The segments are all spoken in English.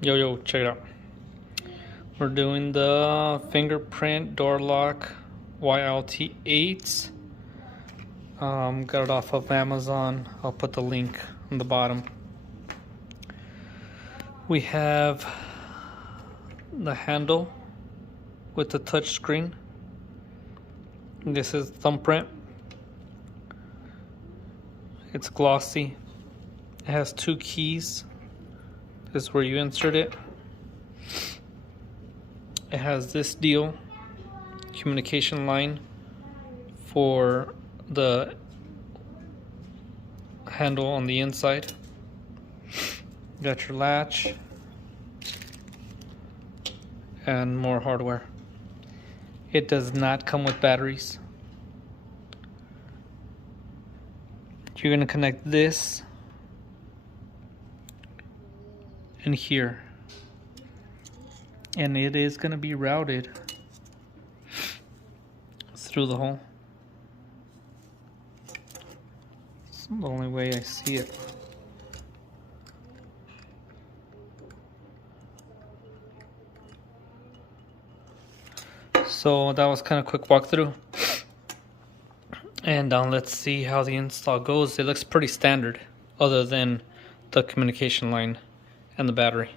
Yo, check it out. We're doing the Fingerprint door lock YLT8. Got it off of Amazon. I'll put the link on the bottom. We have the handle with the touch screen. This is thumbprint. It's glossy. It has two keys. This is where you insert it. It has this deal, communication line for the handle on the inside. Got your latch and more hardware. It does not come with batteries. You're going to connect this in here, and it is going to be routed through the hole. It's the only way I see it. So that was kind of quick walkthrough, and let's see how the install goes. It looks pretty standard, other than the communication line and the battery.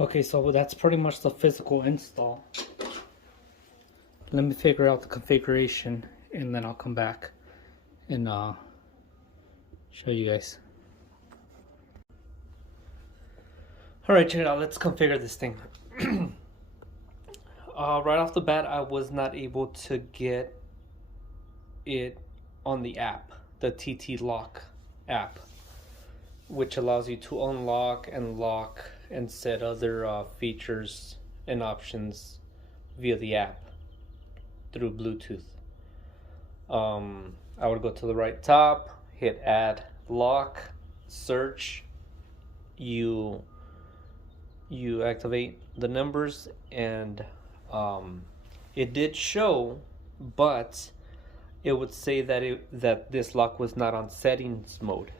Okay, so that's pretty much the physical install. Let me figure out the configuration, and then I'll come back and show you guys. Alright, check it out. Let's configure this thing. Right off the bat, I was not able to get it on the app, the TT Lock app, which allows you to unlock and lock and set other features and options via the app through Bluetooth. I would go to the right top, hit add lock, search, you activate the numbers, and it did show, but it would say that this lock was not on settings mode.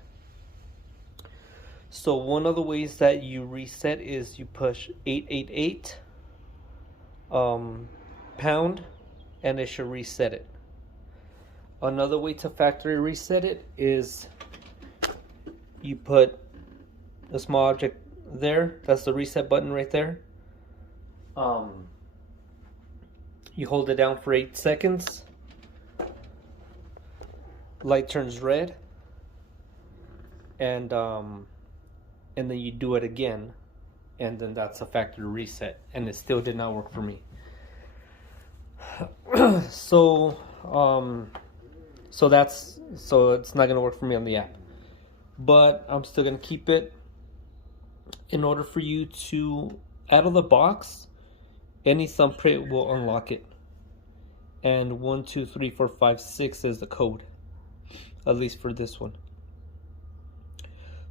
So one of the ways that you reset is you push 888 pound, and it should reset it. Another way to factory reset it is you put a small object there. That's the reset button right there. You hold it down for 8 seconds. Light turns red, and then you do it again, and then that's a factory reset, and it still did not work for me. So it's not gonna work for me on the app, but I'm still gonna keep it. In order for you to, out of the box, Any thumbprint will unlock it. And 1, 2, 3, 4, 5, 6 is the code, at least for this one.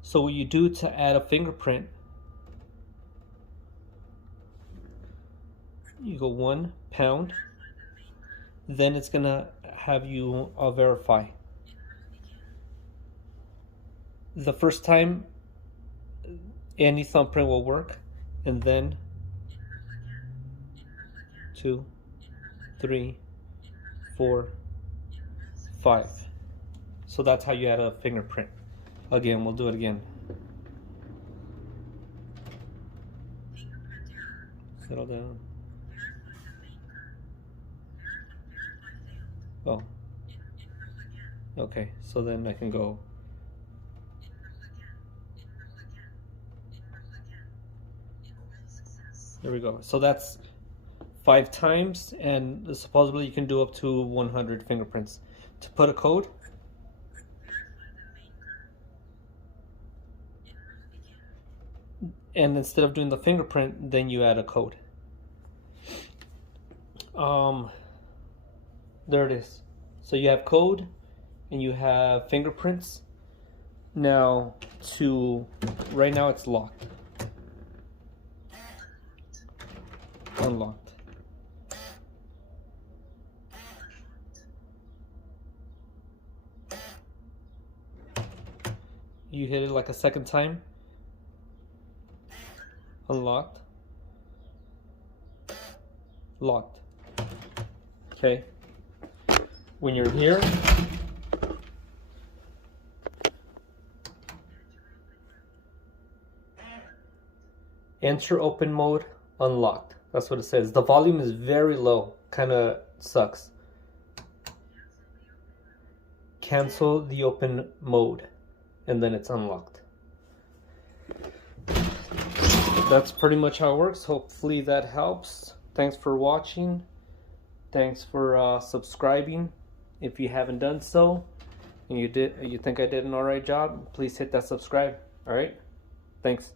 So what you do to add a fingerprint, you go £1, then it's gonna have you verify. The first time any thumbprint will work, and then 2, 3, 4, 5. So that's how you add a fingerprint. Again, we'll do it again. Settle down. Oh. Okay, so then I can go. There we go. So that's 5 times, and supposedly you can do up to 100 fingerprints. To put a code, and instead of doing the fingerprint, then you add a code. There it is. So you have code and you have fingerprints. Now right now it's locked. Unlocked. You hit it like a second time. Unlocked. Locked. Okay. When you're here, enter open mode, unlocked. That's what it says. The volume is very low, kind of sucks. Cancel the open mode, and then it's unlocked. That's pretty much how it works. Hopefully that helps. Thanks for watching. Thanks for subscribing. If you haven't done so, and you think I did an alright job, please hit that subscribe. Alright? Thanks.